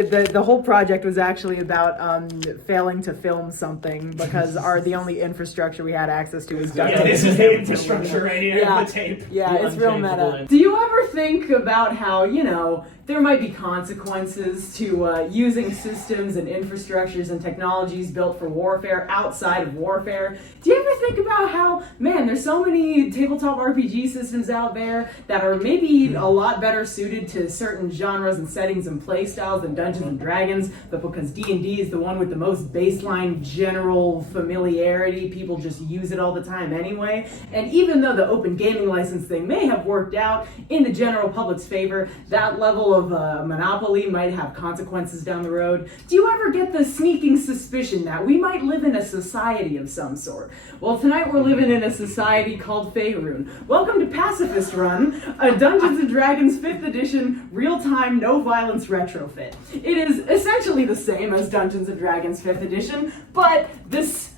The whole project was actually about failing to film something because the only infrastructure we had access to was duct tape. Yeah, this is the infrastructure right here, the tape. Yeah, it's real meta. Do you ever think about how, there might be consequences to using systems and infrastructures and technologies built for warfare outside of warfare? Do you ever think about how, man, there's so many tabletop RPG systems out there that are maybe a lot better suited to certain genres and settings and play styles than Dungeons and Dragons, but because D&D is the one with the most baseline general familiarity, people just use it all the time anyway. And even though the open gaming license thing may have worked out in the general public's favor, that level of monopoly might have consequences down the road. Do you ever get the sneaking suspicion that we might live in a society of some sort? Well, tonight we're living in a society called Faerun. Welcome to Pacifist Run, a Dungeons and Dragons 5th edition real-time no-violence retrofit. It is essentially the same as Dungeons and Dragons 5th edition, but this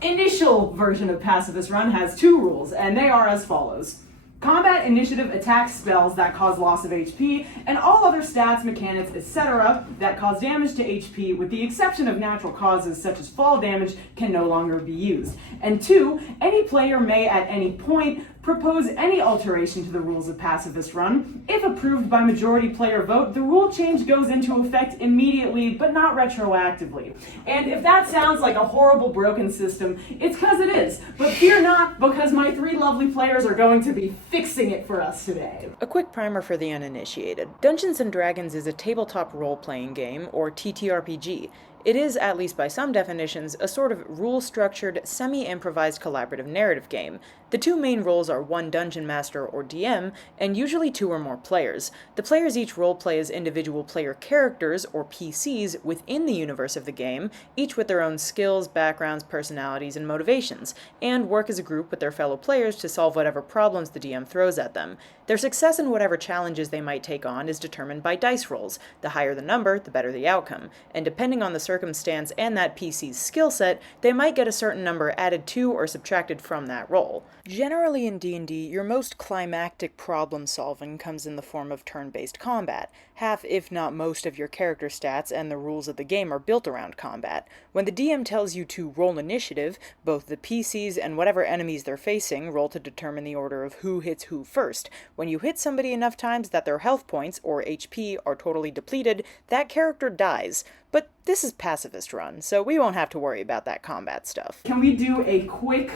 initial version of Pacifist Run has 2 rules, and they are as follows. Combat initiative attacks spells that cause loss of HP, and all other stats, mechanics, etc. that cause damage to HP, with the exception of natural causes such as fall damage, can no longer be used. And 2, any player may at any point propose any alteration to the rules of Pacifist Run. If approved by majority player vote, the rule change goes into effect immediately, but not retroactively. And if that sounds like a horrible broken system, it's because it is. But fear not, because my 3 lovely players are going to be fixing it for us today. A quick primer for the uninitiated. Dungeons & Dragons is a tabletop role-playing game, or TTRPG. It is, at least by some definitions, a sort of rule-structured, semi-improvised collaborative narrative game. The 2 main roles are one dungeon master or DM, and usually 2 or more players. The players each roleplay as individual player characters, or PCs, within the universe of the game, each with their own skills, backgrounds, personalities, and motivations, and work as a group with their fellow players to solve whatever problems the DM throws at them. Their success in whatever challenges they might take on is determined by dice rolls. The higher the number, the better the outcome, and depending on the circumstance and that PC's skill set, they might get a certain number added to or subtracted from that roll. Generally in D&D, your most climactic problem solving comes in the form of turn-based combat. Half, if not most, of your character stats and the rules of the game are built around combat. When the DM tells you to roll initiative, both the PCs and whatever enemies they're facing roll to determine the order of who hits who first. When you hit somebody enough times that their health points, or HP, are totally depleted, that character dies. But this is Pacifist Run, so we won't have to worry about that combat stuff. Can we do a quick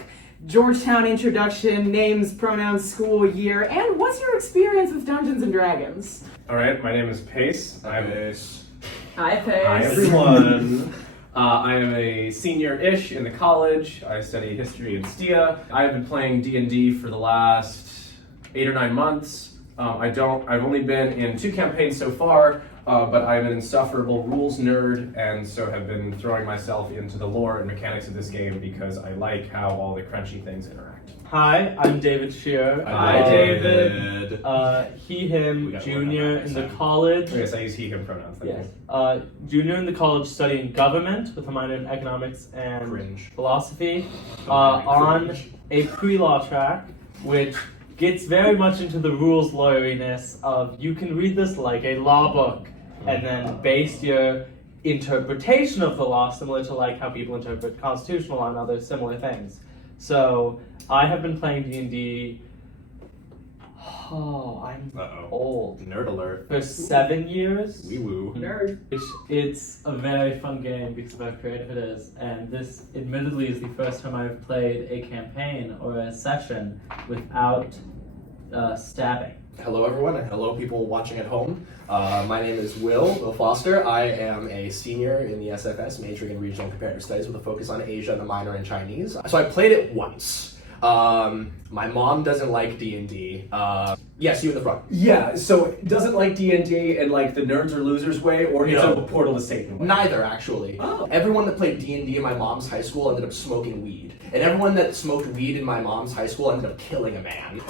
Georgetown introduction, names, pronouns, school, year, and what's your experience with Dungeons and Dragons? Alright, my name is Pace. Hi, Pace. Hi, everyone. I am a senior-ish in the college. I study history and STIA. I've been playing D&D for the last 8 or 9 months. I've only been in 2 campaigns so far, but I'm an insufferable rules nerd, and so have been throwing myself into the lore and mechanics of this game because I like how all the crunchy things interact. Hi, I'm David Shearer. Hi, David. He, him, junior in the college. Yes, I use he, him pronouns. Yes. Junior in the college studying government with a minor in economics and philosophy. On a pre-law track, which gets very much into the rules lawyeriness of you can read this like a law book and then base your interpretation of the law similar to like how people interpret constitutional law and other similar things. So I have been playing D&D, I'm old. Nerd alert. For 7 years. Wee woo. Nerd. It's a very fun game because of how creative it is, and this admittedly is the first time I've played a campaign or a session without stabbing. Hello everyone, and hello people watching at home. My name is Will Foster. I am a senior in the SFS, majoring in regional comparative studies with a focus on Asia and a minor in Chinese. So I played it once. My mom doesn't like D&D. Yes, you in the front. Yeah, so doesn't like D&D in like the nerds are losers way, or it's a portal to Satan way? Neither, actually. Oh. Everyone that played D&D in my mom's high school ended up smoking weed. And everyone that smoked weed in my mom's high school ended up killing a man.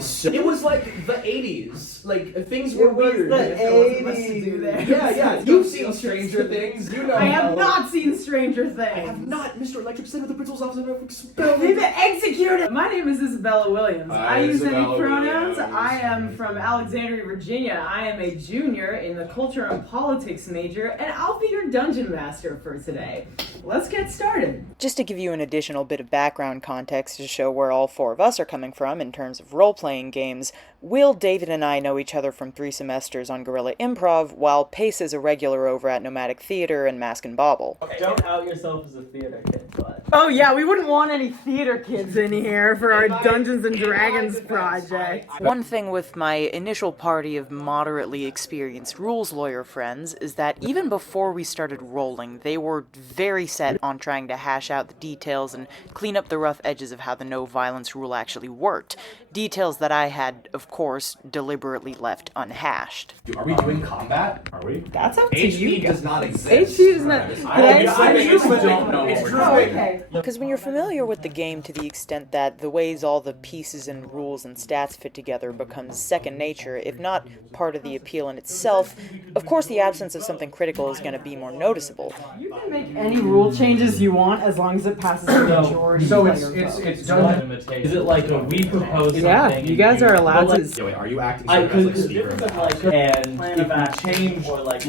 So it was like the 80s. Like, things were weird. The 80s. Yeah. You've seen Stranger Things. You know I have not seen Stranger Things. I have not. Mr. Electric said with the principal's office. We've been executed. My name is Isabella Williams. I use any pronoun. pronouns. I am from Alexandria, Virginia. I am a junior in the culture and politics major, and I'll be your dungeon master for today. Let's get started. Just to give you an additional bit of background context to show where all four of us are coming from in terms of role-playing games, Will, David, and I know each other from 3 semesters on Guerrilla Improv, while Pace is a regular over at Nomadic Theater and Mask and Bauble. Don't out yourself as a theater kid, but... Oh yeah, we wouldn't want any theater kids in here for our Dungeons and Dragons project. One thing with my initial party of moderately experienced rules lawyer friends is that even before we started rolling, they were very set on trying to hash out the details and clean up the rough edges of how the no violence rule actually worked. Details that I had, of course, deliberately left unhashed. Are we doing combat? Are we? That's up to you. HP does not exist. HP does not. I just don't know what we're Oh, doing. okay. Because when you're familiar with the game to the extent that the ways all the pieces and rules and stats fit together becomes second nature, if not part of the appeal in itself, of course the absence of something critical is going to be more noticeable. You can make any rule changes you want as long as it passes the majority So of it's your vote. Is it like a we propose Yeah, something? you guys are allowed But, to. Yeah, wait, are you acting I sort of as like could speaker of the house? like and if you change or like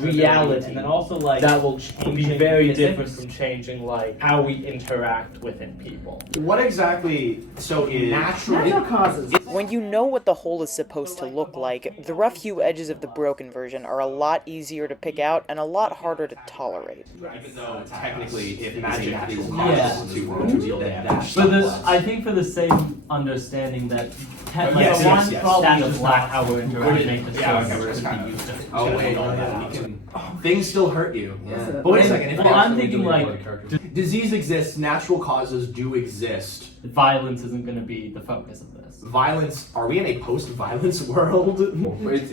reality, and then also like that will be very different from changing like how we interact within people. What exactly? So Natural causes. When you know what the whole is supposed to look like, the rough hew edges of the broken version are a lot easier to pick out and a lot harder to tolerate. Even though technically, if magic is Yeah. to deal damage. But I think for the same understanding that Yes, one yes, yes. problem That's is just not how we're interacting. Yeah, okay, we're just kind of. Oh wait, we can. Things still hurt you. Yeah. But wait a second. If Well, I'm thinking like disease exists, natural causes do exist. violence isn't going to be the focus of this. Violence. Are we in a post-violence world?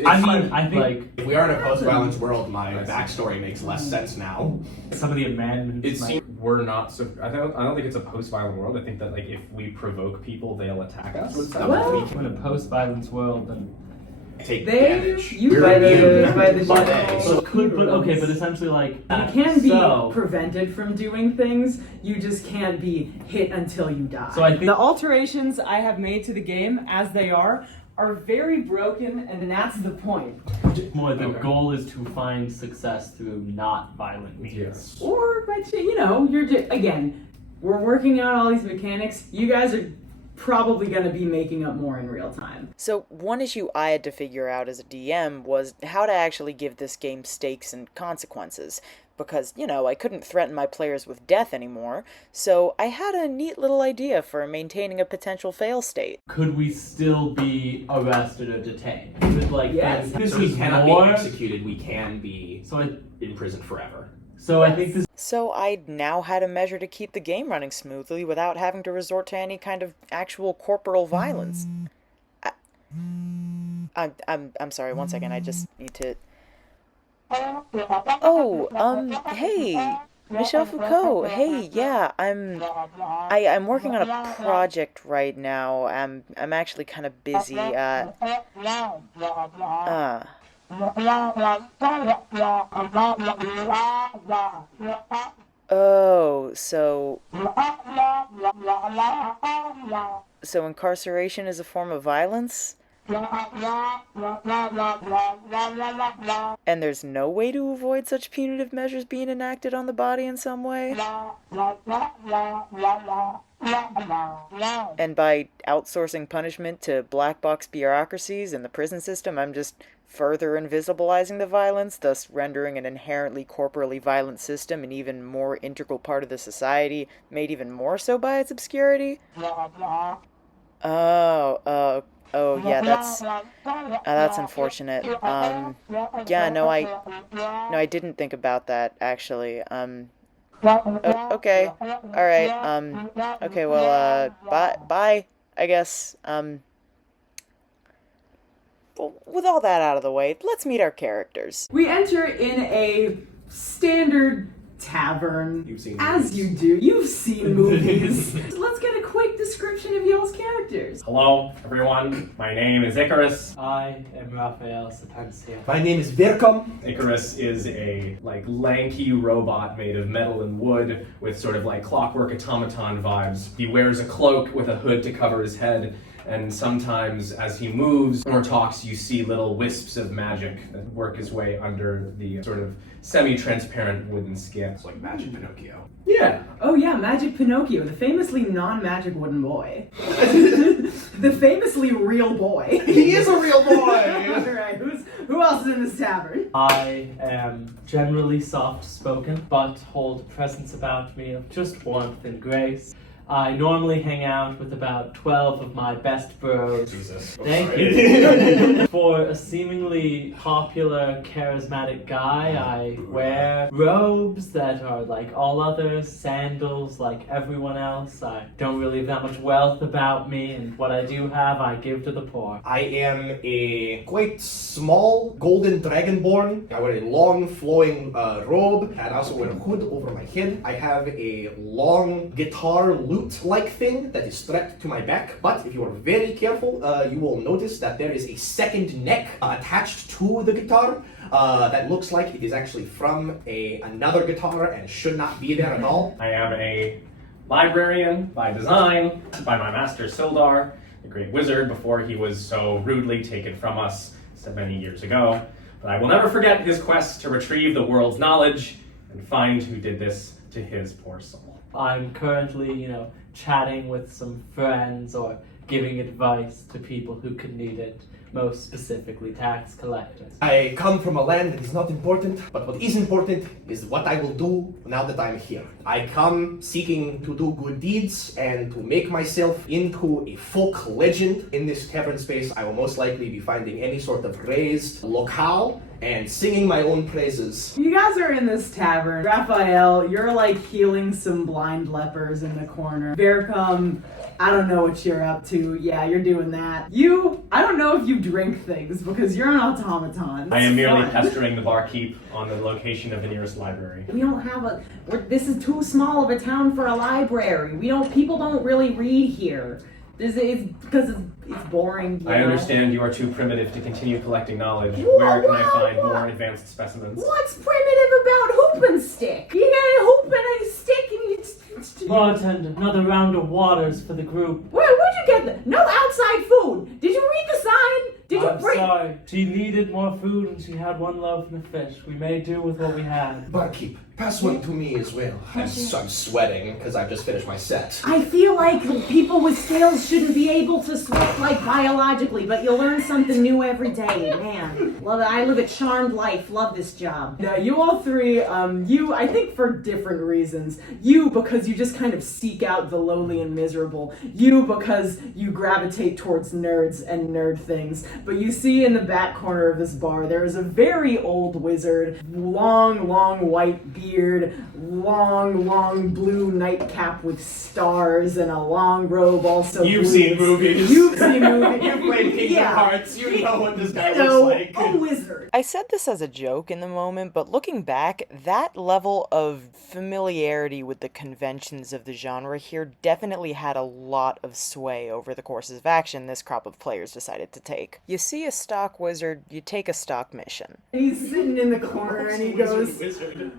I think like If we are in a post-violence world, my backstory makes less sense now. some of the amendments. It seems we're not so. I don't think it's a post-violent world. I think that like if we provoke people, they'll attack us. Well, in a post-violence world, then Take They, damage. you We're by immune. the But- general but essentially like You can be so, prevented from doing things, you just can't be hit until you die. So I think the alterations I have made to the game, as they are very broken, and that's the point. more the goal is to find success through not violent means. Yes. Or, but again, we're working out all these mechanics. You guys are probably going to be making up more in real time. So one issue I had to figure out as a DM was how to actually give this game stakes and consequences. Because, I couldn't threaten my players with death anymore, so I had a neat little idea for maintaining a potential fail state. Could we still be arrested or detained? Could, like, Yes. this So we is cannot more. be executed. We can be So in prison forever. I think this. So I now had a measure to keep the game running smoothly without having to resort to any kind of actual corporal violence. I'm sorry, one second, I just need to... Oh, hey, Michel Foucault, hey, yeah, I'm working on a project right now. I'm actually kind of busy, Oh, so incarceration is a form of violence? And there's no way to avoid such punitive measures being enacted on the body in some way? And by outsourcing punishment to black box bureaucracies and the prison system, I'm just further invisibilizing the violence, thus rendering an inherently corporally violent system an even more integral part of the society, made even more so by its obscurity? Oh, yeah, that's unfortunate. Yeah, no, I didn't think about that, actually. Okay, alright, okay, well, bye, I guess, well, with all that out of the way, let's meet our characters. We enter in a standard tavern, You've seen as movies. you do. You've seen movies. Let's get a quick description of y'all's characters. Hello, everyone. My name is Icarus. I am Raphael Sapensia. My name is Virkom. Icarus is a lanky robot made of metal and wood with sort of clockwork automaton vibes. He wears a cloak with a hood to cover his head, and sometimes as he moves or talks, you see little wisps of magic that work his way under the sort of semi-transparent wooden skin. It's like Magic Pinocchio. Yeah. Oh yeah, Magic Pinocchio, the famously non-magic wooden boy. The famously real boy. He is a real boy! Alright, who else is in this tavern? I am generally soft-spoken, but hold a presence about me of just warmth and grace. I normally hang out with about 12 of my best bros. Jesus. Thank you. For a seemingly popular, charismatic guy, I wear robes that are like all others, sandals like everyone else. I don't really have that much wealth about me, and what I do have, I give to the poor. I am a quite small golden dragonborn. I wear a long flowing robe, and I also wear a hood over my head. I have a long guitar lute-like thing that is strapped to my back, but if you are very careful, you will notice that there is a second neck attached to the guitar that looks like it is actually from another guitar and should not be there at all. I am a librarian by design, by my master Sildar, the great wizard, before he was so rudely taken from us so many years ago. But I will never forget his quest to retrieve the world's knowledge and find who did this to his poor soul. I'm currently, chatting with some friends or giving advice to people who could need it, most specifically tax collectors. I come from a land that is not important, but what is important is what I will do now that I'm here. I come seeking to do good deeds and to make myself into a folk legend in this tavern space. I will most likely be finding any sort of raised locale and singing my own praises. You guys are in this tavern. Raphael, you're like healing some blind lepers in the corner. Vercom, I don't know what you're up to. Yeah, you're doing that. I don't know if you drink things because you're an automaton. I am It's merely fun. pestering the barkeep on the location of the nearest library. We don't have this is too small of a town for a library. People don't really read here. It's because it's boring. I understand you are too primitive to continue collecting knowledge. Whoa, Where can I whoa, find whoa. more advanced specimens? What's primitive about hoop and stick? You gotta hoop and a stick and you... Bartender, another round of waters for the group. Where'd you get that? No outside food. Did you read the sign? Did you I'm bring... sorry. She needed more food and she had one loaf and a fish. We made do with what we had. Barkeep, pass one to me as well. I'm sweating because I've just finished my set. I feel like people with scales shouldn't be able to sweat like biologically, but you'll learn something new every day, man. Love it. I live a charmed life. Love this job. Now, you all three, I think for different reasons. You, because you just kind of seek out the lowly and miserable. You, because you gravitate towards nerds and nerd things. But you see in the back corner of this bar, there is a very old wizard, long white beard, long blue nightcap with stars, and a long robe also. You've blue. seen movies. You've seen movies. You've played Kingdom Yeah. Hearts. You know what this guy No, looks like. a wizard. I said this as a joke in the moment, but looking back, that level of familiarity with the conventions of the genre here definitely had a lot of sway over the courses of action this crop of players decided to take. You see a stock wizard, you take a stock mission. And he's sitting in the corner and he goes, Wizard.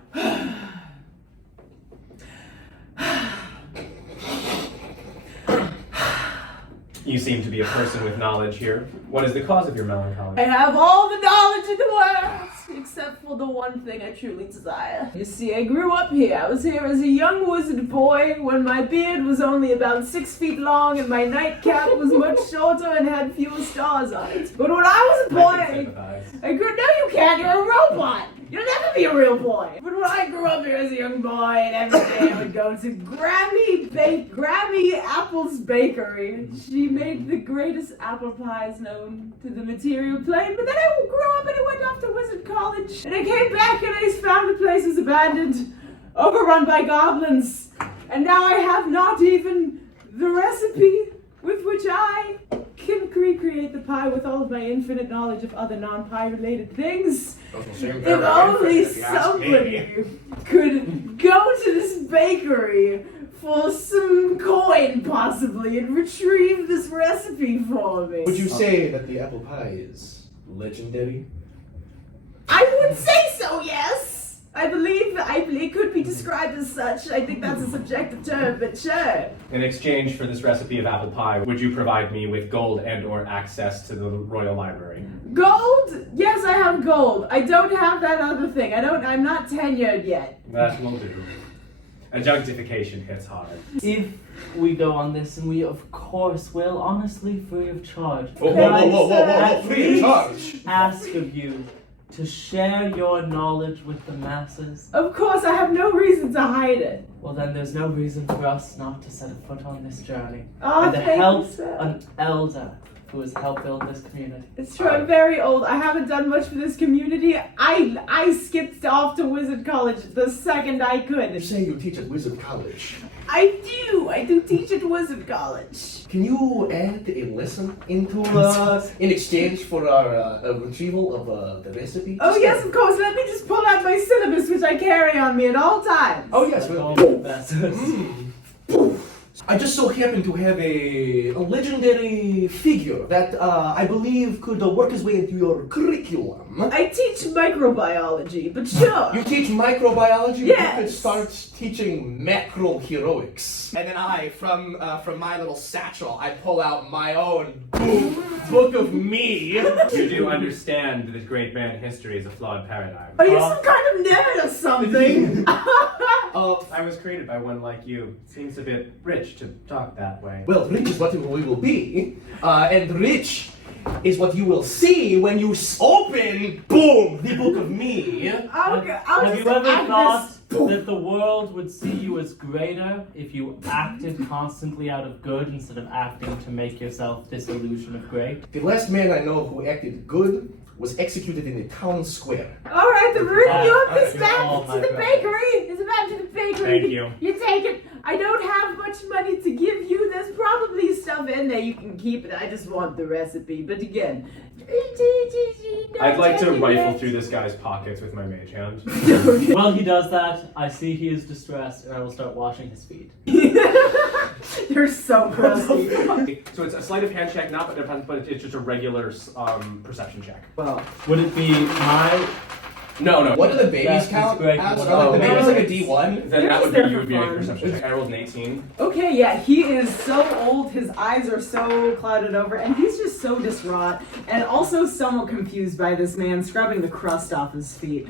You seem to be a person with knowledge here. What is the cause of your melancholy? I have all the knowledge in the world, except for the one thing I truly desire. You see, I grew up here. I was here as a young wizard boy when my beard was only about 6 feet long and my nightcap was much shorter and had fewer stars on it. But when I was a I can boy, sympathize. no you can't, you're a robot. You'll never be a real boy. But when I grew up here as a young boy, and every day I would go to Grammy Apple's Bakery. She made the greatest apple pies known to the material plane. But then I grew up and I went off to Wizard College. And I came back and I found the place was abandoned, overrun by goblins. And now I have not even the recipe with which I can recreate the pie with all of my infinite knowledge of other non-pie related things. If only somebody could go to this bakery for some coin, possibly, and retrieve this recipe for me. Would you say that the apple pie is legendary? I would say so, yes! I believe it could be be described as such. I think that's a subjective term, but sure. In exchange for this recipe of apple pie, would you provide me with gold and/or access to the Royal Library? Gold? Yes, I have gold. I don't have that other thing. I'm not tenured yet. That will do. Adjunctification hits hard. If we go on this, and we of course will, honestly, free of charge. Whoa, free of Please charge. ask of you to share your knowledge with the masses. Of course, I have no reason to hide it. Well, then there's no reason for us not to set a foot on this journey. Oh, and to thank help you, sir. an elder who has helped build this community. It's true, I'm very old. I haven't done much for this community. I skipped off to Wizard College the second I could. You say you teach at Wizard College. I do teach at Wizard College. Can you add a lesson into in exchange for our a retrieval of the recipe? Oh yes, of course. Let me just pull out my syllabus, which I carry on me at all times. Oh yes, All well. the best. I just so happen to have a legendary figure that I believe could work his way into your curriculum. I teach microbiology, but sure. You teach microbiology? Yes. You could start teaching macroheroics. And then from my little satchel, I pull out my own book of me. You do understand that great man history is a flawed paradigm. Are you some kind of nerd or something? I was created by one like you. Seems a bit rich to talk that way. Well, rich is what we will be, and rich is what you will see when you open, boom, the book of me. I'll Have just you ever add thought this. that the world would see you as greater if you acted constantly out of good instead of acting to make yourself this illusion of great? The last man I know who acted good was executed in the town square. All right, the room you up That's is back all to my the brothers. bakery. It's back to the bakery. Thank you. You take it. I don't have much money to give you. There's probably stuff in there you can keep it. I just want the recipe. But again, I'd like to rifle through this guy's pockets with my mage hand. While he does that, I see he is distressed, and I will start washing his feet. You're so crusty. So it's a sleight of hand check, not but it's just a regular perception check. Well, Would it be my... No. What do the babies That is count great. as? Oh, Are the babies like a no. D1? Then that would They're be just you would be there a for perception check. I rolled an 18. okay, yeah, he is so old, his eyes are so clouded over, and he's just so distraught, and also somewhat confused by this man scrubbing the crust off his feet.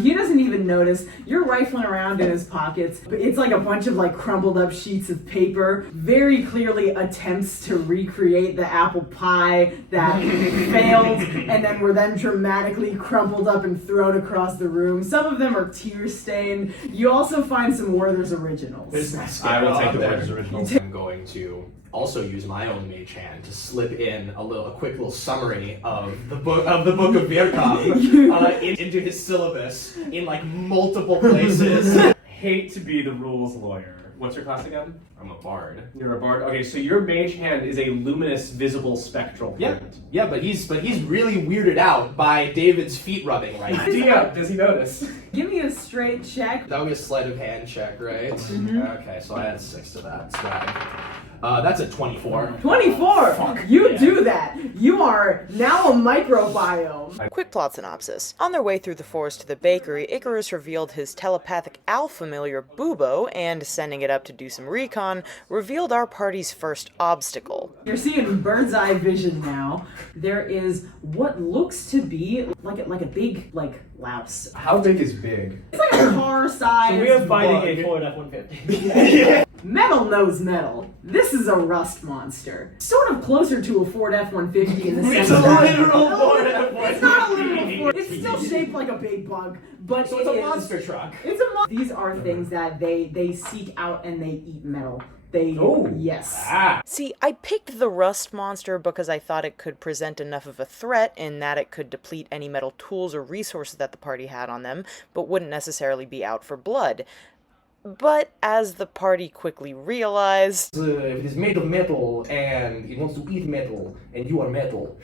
He doesn't even notice. You're rifling around in his pockets. It's like a bunch of like crumpled up sheets of paper, very clearly attempts to recreate the apple pie that failed, and then were then dramatically crumpled up and thrown across the room. Some of them are tear stained. You also find some Werther's originals. I will take the Werther's original. I'm going to also use my own mage hand to slip in a quick little summary of the book of Virkam into his syllabus in like multiple places. Hate to be the rules lawyer. What's your class again? I'm a bard. You're a bard. Okay, so your mage hand is a luminous, visible, spectral Yeah, print. yeah, but he's really weirded out by David's feet rubbing right now. Does he notice? Give me a straight check. That would be a sleight of hand check, right? Mhm. Okay, so I add 6 to that. So that's a 24. 24! Fuck, You yeah. do that! You are now a microbiome. Quick plot synopsis. On their way through the forest to the bakery, Icarus revealed his telepathic owl familiar Bubo, and sending it up to do some recon, revealed our party's first obstacle. You're seeing bird's eye vision now. There is what looks to be like a big, louse. How big is big? It's like a car size. So we are fighting bug. a Ford F-150. Metal knows metal. This is a rust monster. Sort of closer to a Ford F-150 in the sense It's a that- literal Ford It's not a literal Ford. It's still shaped like a big bug, but So it's a it is- monster truck. It's a These are things that they seek out and they eat metal. Yes. See, I picked the rust monster because I thought it could present enough of a threat in that it could deplete any metal tools or resources that the party had on them, but wouldn't necessarily be out for blood. But as the party quickly realized, If it is made of metal and it wants to eat metal and you are metal,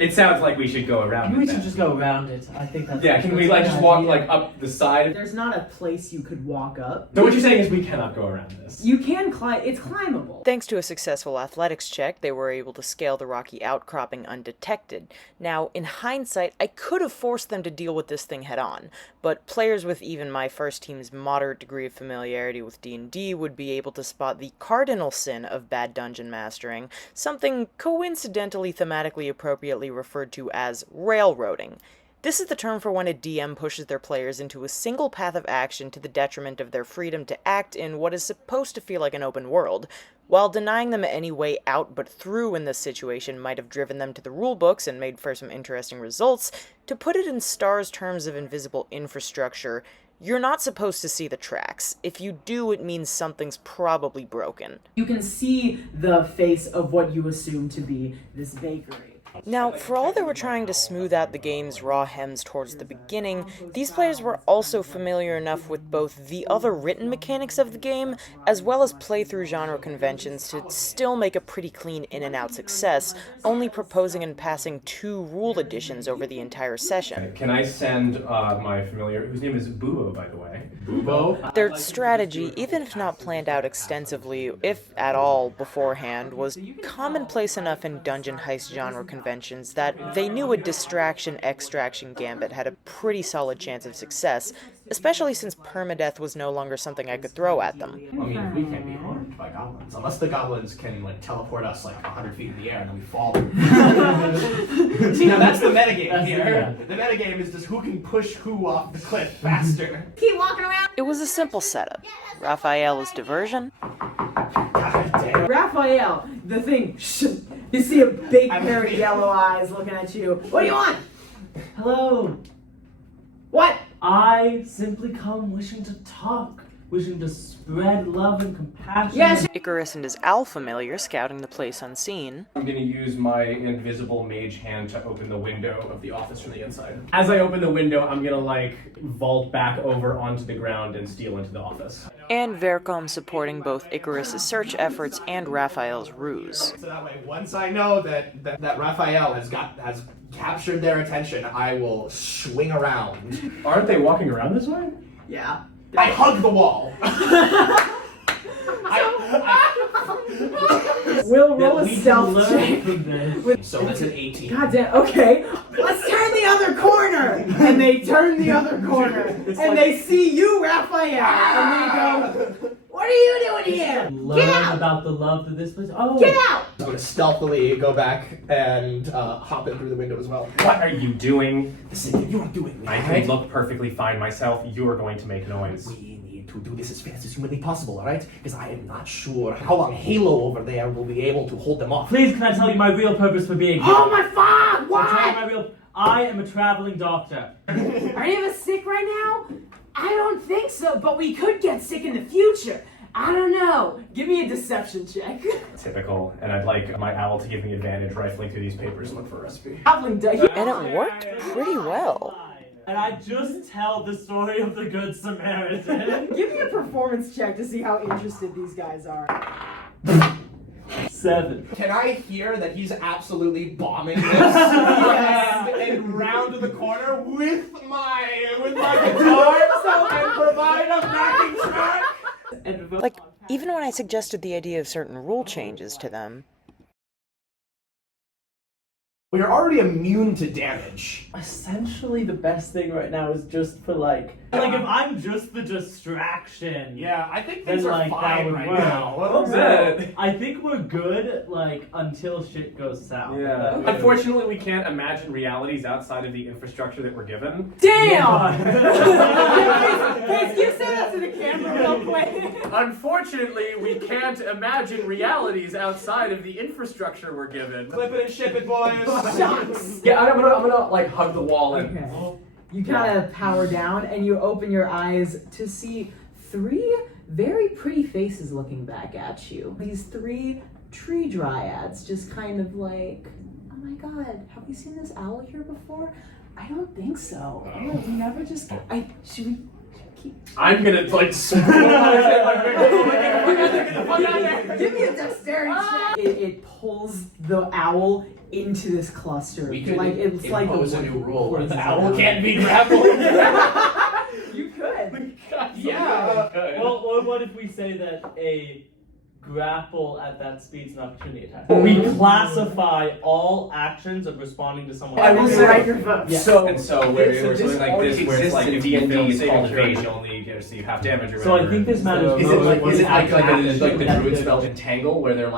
It sounds like we should go around We it should then. just go around it. I think that's. Yeah, can we like just walk like up the side? There's not a place you could walk up. So what you're saying is we cannot go around this. You can climb. It's climbable. Thanks to a successful athletics check, they were able to scale the rocky outcropping undetected. Now, in hindsight, I could have forced them to deal with this thing head on, but players with even my first team's moderate degree of familiarity with D&D would be able to spot the cardinal sin of bad dungeon mastering, something coincidentally thematically appropriately referred to as railroading. This is the term for when a DM pushes their players into a single path of action to the detriment of their freedom to act in what is supposed to feel like an open world, while denying them any way out but through in this situation might have driven them to the rulebooks and made for some interesting results. To put it in Star's terms of invisible infrastructure, you're not supposed to see the tracks. If you do, it means something's probably broken. You can see the face of what you assume to be this bakery. Now, for all they were trying to smooth out the game's raw hems towards the beginning, these players were also familiar enough with both the other written mechanics of the game, as well as playthrough genre conventions to still make a pretty clean in-and-out success, only proposing and passing 2 rule additions over the entire session. Can I send my familiar, whose name is Bubo, by the way? Bubo? Their strategy, even if not planned out extensively, if at all beforehand, was commonplace enough in dungeon heist genre conventions that they knew a distraction-extraction gambit had a pretty solid chance of success, especially since permadeath was no longer something I could throw at them. I mean, we can't be harmed by goblins unless the goblins can like teleport us like 100 feet in the air and then we fall. See, now that's the metagame here. The metagame is just who can push who off the cliff faster. Keep walking around. It was a simple setup. Raphael is diversion, God damn. Raphael, the thing. You see a big pair of yellow eyes looking at you. What do you want? Hello. What? I simply come wishing to talk, wishing to spread love and compassion. Yes. Icarus and his owl familiar scouting the place unseen, I'm gonna use my invisible mage hand to open the window of the office from the inside. As I open the window, I'm gonna like vault back over onto the ground and steal into the office. and Vercom supporting both Icarus' search efforts and Raphael's ruse. So that way, once I know that Raphael has captured their attention, I will swing around. Aren't they walking around this way? Yeah. I hug the wall. We'll roll a we can stealth learn check. from this. So that's an 18. God damn. Okay. Let's turn the other corner. And they turn the other corner, and they see you, Raphael, and they go, "What are you doing here? Learn Get out! about the love of this place. Oh, Get out!" I'm going to stealthily go back and hop in through the window as well. What are you doing? Listen, you are doing I can look perfectly fine myself. You are going to make noise. We need to do this as fast as humanly possible, alright? Because I am not sure how long Halo over there will be able to hold them off. Please, can I tell you my real purpose for being here? Oh my fuck! I'll tell you What? my real. I am a traveling doctor. Are any of us sick right now? I don't think so, but we could get sick in the future. I don't know. Give me a deception check. Typical. And I'd like my owl to give me advantage rifling through these papers and look for a recipe. Goblin dice. And it worked pretty well. And I just tell the story of the Good Samaritan. Give me a performance check to see how interested these guys are. 7. Can I hear that he's absolutely bombing this? and round to the corner with my guitar and provide a backing track? Like, even when I suggested the idea of certain rule changes to them, We are already immune to damage. Essentially, the best thing right now is just for like if I'm just the distraction. Yeah, I think Then things are like that fine would right work. now. Well, I think we're good like until shit goes south. Yeah. Unfortunately, we can't imagine realities outside of the infrastructure that we're given. Damn! Can you say that to the camera real quick? Unfortunately, we can't imagine realities outside of the infrastructure we're given. Clip it and ship it, boys. Shucks. Yeah, I'm gonna like hug the wall and. Okay. You kind of power down and you open your eyes to see 3 very pretty faces looking back at you. These 3 tree dryads just kind of like, oh my god, have we seen this owl here before? I don't think so. Oh, we never just. Should we keep. I'm gonna like. Give me a dexterity check. It pulls the owl into this cluster. We could like it's like the impose a new rule where the poison owl zone. can't be grappled. You could. Yeah. Well, what if we say that a grapple at that speed is an opportunity attack? We classify all actions of responding to someone. I will And say- write your vote. Yeah. And so where So something this like already this, where it's like exists D in and D film is saving called throw. evade, you only get to receive half damage or So I whatever. think this matters Is more it like when is it like action like the happens. druid spell? Entangle, where they're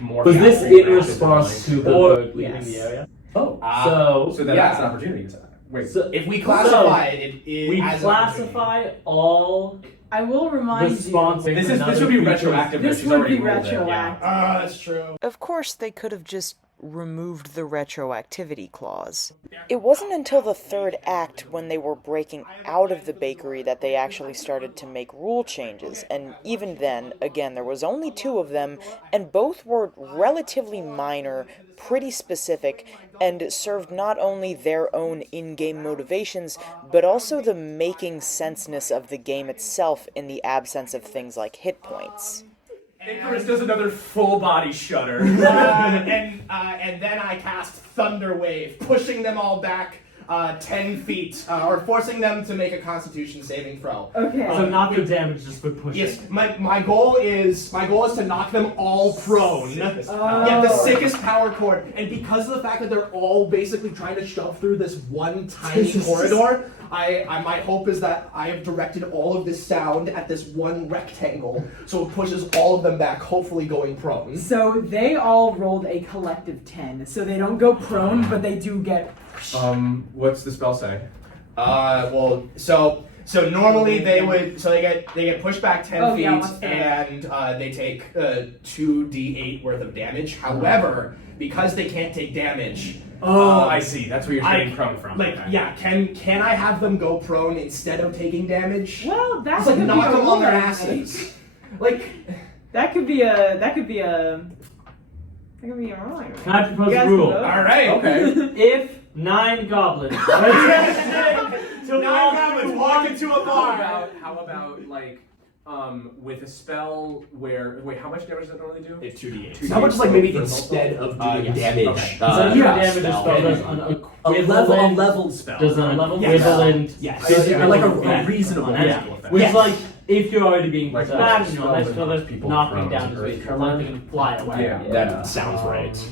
more. Was this powerful in than response actions to the Or- bird leaving yes. the area? Oh, So then yeah. that's an opportunity attack. Wait, so If we classify it, it we as an opportunity. classify all I will remind responses. this would be retroactive. This she's would already be ruled it, yeah. retroactive. That's true. Of course, they could have just removed the retroactivity clause. It wasn't until the third act, when they were breaking out of the bakery, that they actually started to make rule changes, and even then, again, there was only 2 of them, and both were relatively minor, pretty specific, and served not only their own in-game motivations, but also the making senseness of the game itself in the absence of things like hit points. Icarus does another full body shudder. And then I cast Thunder Wave, pushing them all back 10 feet, or forcing them to make a Constitution saving throw. Okay. So not the damage, just for pushing. Yes, my goal is to knock them all prone. Oh. Yeah, the sickest power chord, and because of the fact that they're all basically trying to shove through this one tiny corridor, my hope is that I have directed all of this sound at this one rectangle, so it pushes all of them back, hopefully going prone. So they all rolled a collective 10. So they don't go prone, but they do get. What's the spell say? So normally they get pushed back 10 Oh, feet, yeah, what's that? and they take 2d8 worth of damage. However, because they can't take damage, I see. That's where you're I- getting prone from. like Okay. yeah, can I have them go prone instead of taking damage? Well, that It's like could knock be a them on their rule. asses. Like That could be a. Rule. Can I propose You guys a rule? can vote. all right, okay. If 9 goblins to Nine goblins walk into a bar. How about like with a spell where how much damage does it normally do? It's 2d8. 2d8. How much is like maybe instead of doing yes. damage? Okay. So your yeah, damage spell. spell does an A equivalent. leveled spell. Does an Yes. equivalent. Yes. physical like a effect reasonable on physical it. effect. Which Yes. like if you're already being Like pushed back, spells nice that for knock people knocking prone down as his an feet, earth or letting him fly away. Yeah. That sounds right.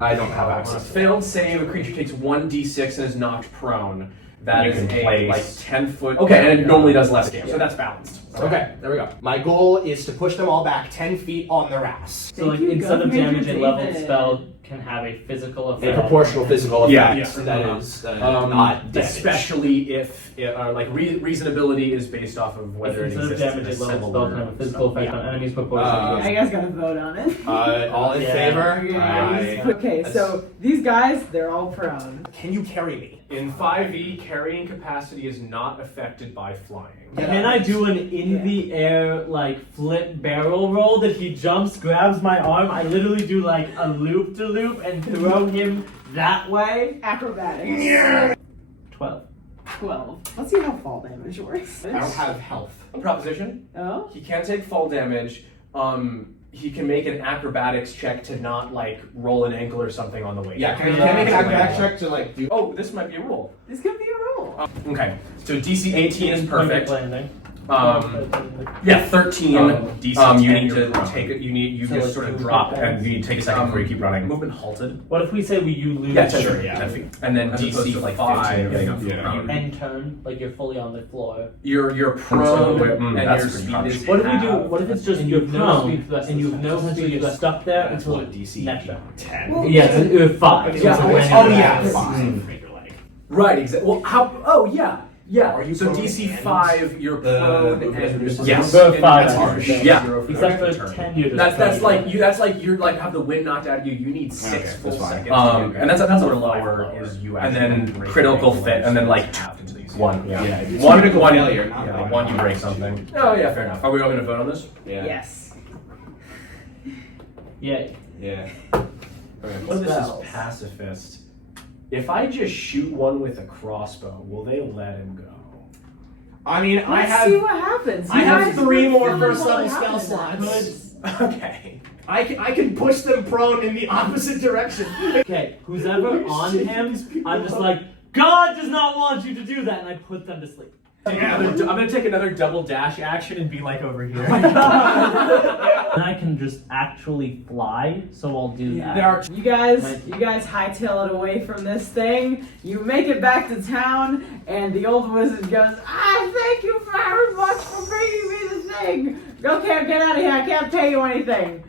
I don't have access. Failed save, a creature takes 1d6 and is knocked prone. That You is can a place- like 10-foot. Okay, and it normally does less damage, so that's balanced. Okay, there we go. My goal is to push them all back 10 feet on their ass. So like Thank you, instead of Governor damage, a leveled David. spell can have a physical A effect. proportional physical effect. Yeah. That is not damage. Especially if reasonability is based off of If whether it instead of exists damage, in a leveled symbol spell or can have a physical effect yeah. on enemies proportional. You guys gotta vote on it. All in Yeah. favor? Okay, Aye. okay, so these guys, they're all prone. Can you carry me? In 5e, carrying capacity is not affected by flying. Can I do an in the air like flip barrel roll that he jumps, grabs my arm? I literally do like a loop to loop and throw him that way. Acrobatics. 12. 12. Let's see how fall damage works. I don't have health. A proposition. Oh? He can take fall damage. He can make an acrobatics check to not like roll an ankle or something on the way. Yeah, down. can I make an acrobatic check to like do? Oh, this might be a rule. This could be a rule. Okay, so DC 18 is perfect. Landing. Yeah, 13. DC you 10, need you're to prone. take it. You So just like sort of two drop, hit and points. you need to take a second before you keep running. Movement halted. What if we say you lose? Yeah, sure. Yeah, and then As opposed DC to like 5, 15, getting up yeah. from prone. End turn, like you're fully on the floor. You're prone, and that's your pretty speed harsh. is What if we do? half. What if it's just And you're you have no prone speed for the rest and of you the have no session. speed? You're stuck there That's until what DC next turn. 10. Well, Yeah, it's 5. Yeah, So oh, when it's- you're Oh yeah, back. 5. Right, exactly. Well, how? Oh, yeah. Yeah. Are you so prone DC and 5, you're prone, movement and is yes, Go and 5 that's hours. harsh. Yeah. Zero for Except the for turn. 10, you're just That's prone. like you. That's like you're like have the wind knocked out of you. You need 6 Okay, full that's fine. seconds. And that's a lower is you. And actually then break critical the fit, and then like half into these. one. Yeah. Yeah, it's One critical one failure, not Yeah, like one you break something. Oh yeah, fair enough. Are we all going to vote on this? Yeah. Yes. Yeah. Yeah. Oh, this is pacifist. If I just shoot one with a crossbow, will they let him go? I mean, Let's see what happens. I You have guys 3 more feel first what level spell happens. slots. Okay. I can push them prone in the opposite direction. Okay, who's ever on him, I'm just like, God does not want you to do that, and I put them to sleep. I'm gonna take another double dash action and be like over here. Then I can just actually fly, so I'll do that. You guys hightail it away from this thing. You make it back to town, and the old wizard goes, thank you very much for bringing me the thing. Okay, get out of here. I can't pay you anything.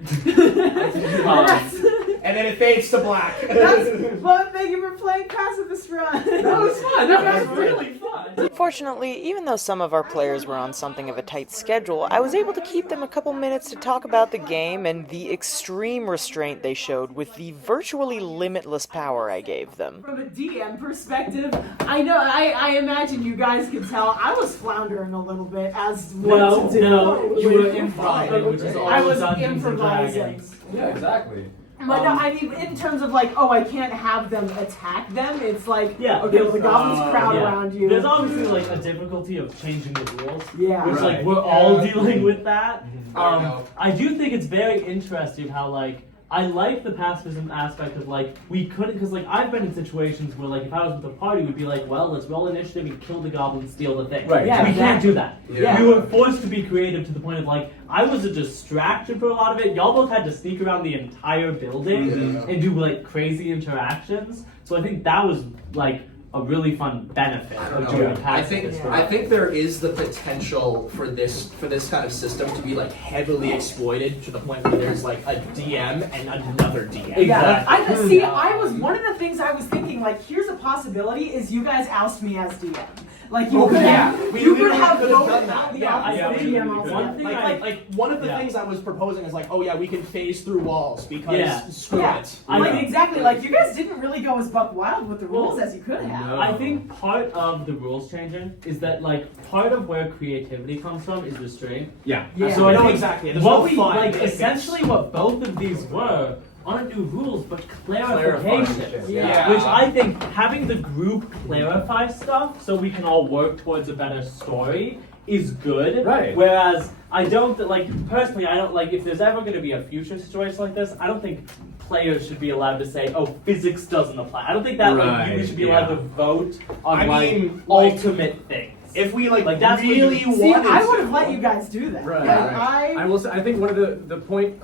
And then it fades to black. Well, thank you for playing Pacifist Run. That was fun. That was really fun. Fortunately, even though some of our players were on something of a tight schedule, I was able to keep them a couple minutes to talk about the game and the extreme restraint they showed with the virtually limitless power I gave them. From a DM perspective, I know, I imagine you guys can tell I was floundering a little bit as what to do. No, you were improvising, which is all I was Dungeons and improvising. Dragons. Yeah, exactly. But no, I mean, in terms of like, I can't have them attack them. It's like, Yeah, okay, well, the goblins crowd Yeah. around you. There's obviously like a difficulty of changing the rules. Yeah. Which Right. like we're all dealing with that. know. I do think it's very interesting how like I like the pacifism aspect of like we couldn't, because like I've been in situations where like if I was with a party we'd be like, well, let's roll initiative and kill the goblin, steal the thing. Right. Yeah, we can't do that. Yeah. We were forced to be creative to the point of like I was a distraction for a lot of it. Y'all both had to sneak around the entire building and do like crazy interactions. So I think that was like a really fun benefit of doing a pacifist run. I think there is the potential for this kind of system to be like heavily exploited to the point where there's like a DM and another DM. Exactly. I was one of the things I was thinking. Like, here's a possibility: is you guys oust me as DM. Like you could have, We you could literally have could have voted done out that. the opposite yeah, DM. one thing Like one of the things I was proposing is like, oh yeah, we can phase through walls because screw it. Exactly. Like you guys didn't really go as buck wild with the rules as you could have. No. I think part of the rules changing is that like part of where creativity comes from is restraint. Yeah. Yeah. So I No, think exactly. There's what no we fun. like It's- essentially what both of these were aren't new rules but clarifications. Yeah. Which I think having the group clarify stuff so we can all work towards a better story is good. Right. Whereas I don't like personally I don't like if there's ever going to be a future situation like this, I don't think players should be allowed to say, oh, physics doesn't apply. I don't think that Right, we should be allowed to vote on ultimate things. If we Like, that's what really you- See, wanted I to. would have let you guys do that. Right. Yeah, I will say, I think one of the point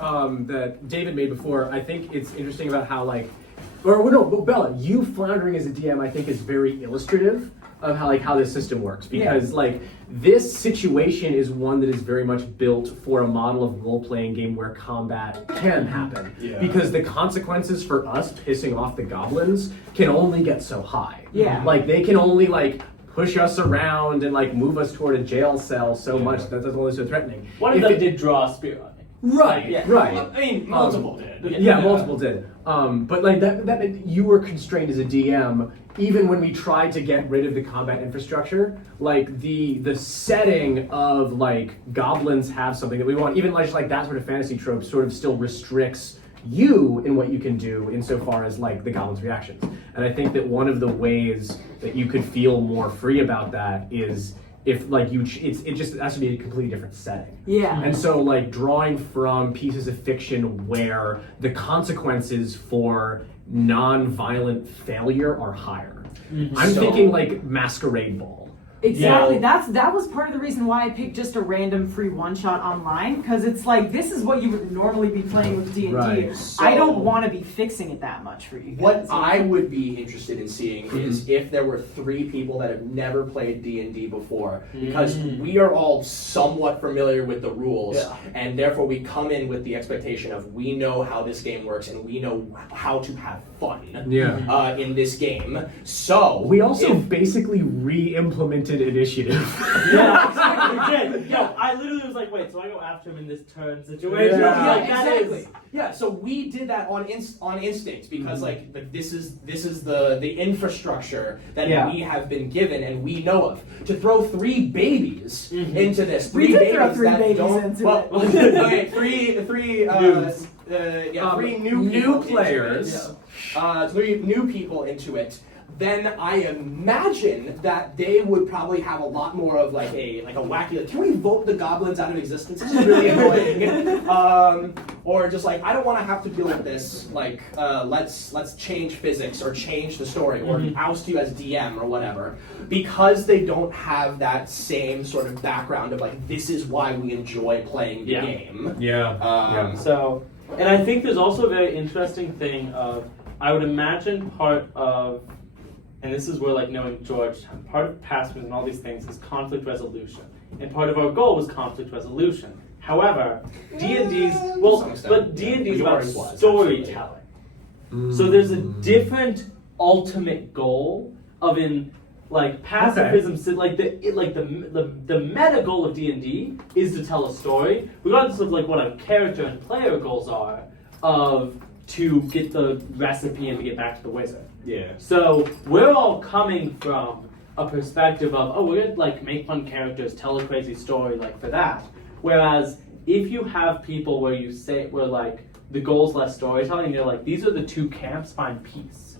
that David made before, I think it's interesting about how Bella, you floundering as a DM, I think is very illustrative of how this system works, because this situation is one that is very much built for a model of role-playing game where combat can happen, because the consequences for us pissing off the goblins can only get so high. Yeah. They can only push us around and move us toward a jail cell so much that that's only so threatening. One of them did draw a spear on me. Right, Yeah. right. I mean, multiple did. Yeah, multiple did. But that you were constrained as a DM, even when we tried to get rid of the combat infrastructure, the setting of goblins have something that we want, even like that sort of fantasy trope sort of still restricts you in what you can do insofar as the goblins' reactions. And I think that one of the ways that you could feel more free about that is if it just has to be a completely different setting. Yeah. And so drawing from pieces of fiction where the consequences for non-violent failure are higher. I'm thinking Masquerade Ball. Exactly. That was part of the reason why I picked just a random free one-shot online, because it's this is what you would normally be playing with D&D. Right. I don't want to be fixing it that much for you guys. What I would be interested in seeing is if there were 3 people that have never played D&D before, because we are all somewhat familiar with the rules, and therefore we come in with the expectation of we know how this game works and we know how to have fun in this game. So We also basically re-implemented initiative. Yeah, exactly. We did. Yo, I literally was like, wait, so I go after him in this turn situation? Yeah, That exactly. is- Yeah, so we did that on instinct because this is the infrastructure that we have been given and we know of. To throw 3 babies into this, We 3 did babies throw 3 that babies don't. into Well, it. okay, three Noobs. 3 new new people players. into it. 3 new people into it. then I imagine that they would probably have a lot more of like a wacky, can we vote the goblins out of existence? This is really annoying. Or just like, I don't want to have to deal with this. Like, let's change physics or change the story or oust you as DM or whatever, because they don't have that same sort of background of like, this is why we enjoy playing the game. So, and I think there's also a very interesting thing of, I would imagine part of, and this is where like knowing George, part of pacifism and all these things is conflict resolution. And part of our goal was conflict resolution. However, D&D's, but D&D's about storytelling. So there's a different ultimate goal of like pacifism, like the meta goal of D&D is to tell a story, regardless of like what our character and player goals are, of to get the recipe and to get back to the wizard. Yeah. So we're all coming from a perspective of, oh, we're gonna like make fun characters, tell a crazy story, like for that. Whereas if you have people where you say, where like the goal's less storytelling, you're like, these are the two camps, find peace.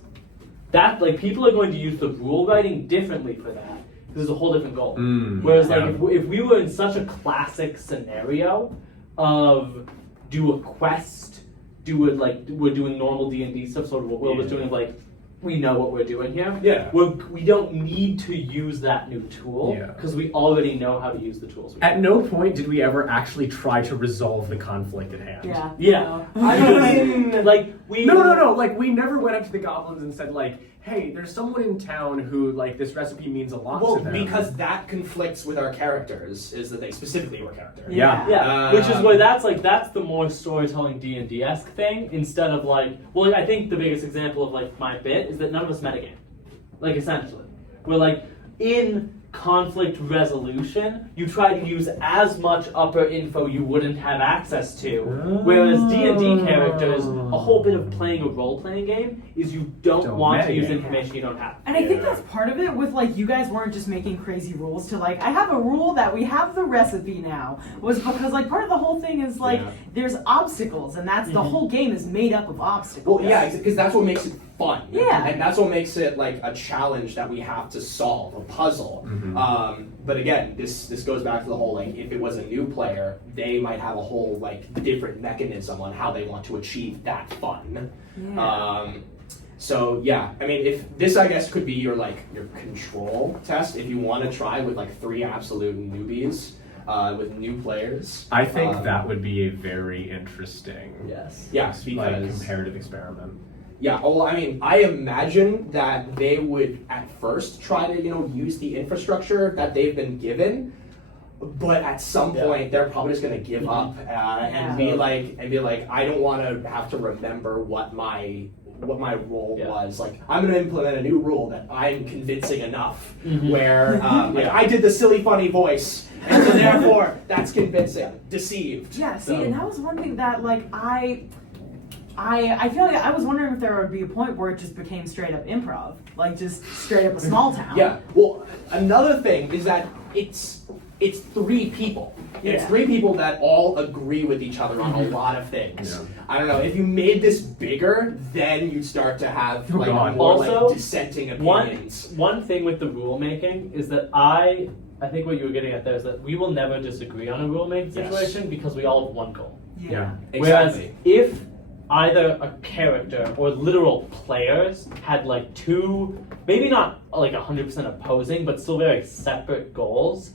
That, like, people are going to use the rule writing differently for that. There's a whole different goal. Whereas, like, if we were in such a classic scenario of do a quest, we're doing normal D&D stuff, sort of what Will was doing, of like, we know what we're doing here. Yeah. We don't need to use that new tool because we already know how to use the tools. At no point did we ever actually try to resolve the conflict at hand. Yeah. I mean, like we. No. Like we never went up to the goblins and said like, hey, there's someone in town who like this recipe means a lot to them. Because that conflicts with our characters, is that they specifically were characters. Yeah. Which is where that's the more storytelling D&D-esque thing, instead of like, well, I think the biggest example of like my bit is that none of us metagame. Like essentially. We're like, in conflict resolution, you try to use as much upper info you wouldn't have access to. Whereas D&D characters, a whole bit of playing a role-playing game is you don't want to use information you don't have. And I think that's part of it with like, you guys weren't just making crazy rules to like, I have a rule that we have the recipe now, was because like part of the whole thing is like, there's obstacles, and that's the whole game is made up of obstacles. Well, yeah, because that's what makes it fun. Yeah. And that's what makes it like a challenge that we have to solve, a puzzle. But again, this goes back to the whole like, if it was a new player, they might have a whole like different mechanism on how they want to achieve that fun. So yeah, I mean, if this I guess could be your control test if you want to try with like 3 absolute newbies. With new players, I think that would be a very interesting, yes, because like comparative experiment. Yeah, well, I mean, I imagine that they would at first try to, use the infrastructure that they've been given, but at some point they're probably just going to give up and be like, I don't want to have to remember what my role was. Like, I'm going to implement a new rule that I'm convincing enough, where I did the silly funny voice, and so therefore that's convincing, deceived. Yeah, see, and that was one thing that like I feel like I was wondering if there would be a point where it just became straight up improv, like just straight up a small town. Yeah. Well, another thing is that it's 3 people. It's 3 people that all agree with each other on a lot of things. I don't know, if you made this bigger, then you'd start to have more also, like dissenting opinions. One thing with the rule making is that I think what you were getting at there is that we will never disagree on a rule making situation because we all have one goal. Yeah. Whereas if either a character or literal players had like 2, maybe not like 100% opposing, but still very separate goals,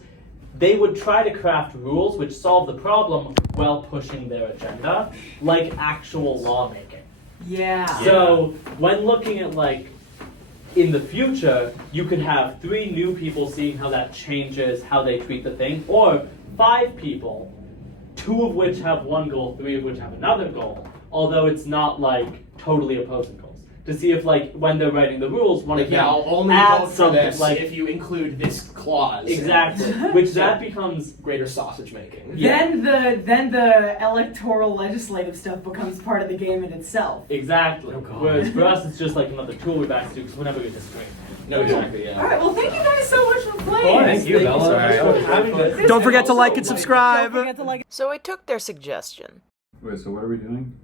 they would try to craft rules which solve the problem while pushing their agenda, like actual lawmaking. So when looking at like, in the future, you could have 3 new people seeing how that changes how they treat the thing, or 5 people, 2 of which have one goal, 3 of which have another goal, although it's not like totally opposing goals. To see if like when they're writing the rules, one of them I'll only add vote for something this like if you include this clause. exactly, which that becomes greater sausage making. Then the electoral legislative stuff becomes part of the game in itself. exactly. Whereas for us, it's just like another tool we back to because we're never going to disagree. No, exactly. Yeah. All right, well, thank you guys so much for playing. Thank you, Bella. for having us. Don't forget to like and subscribe. So I took their suggestion. Wait, so what are we doing?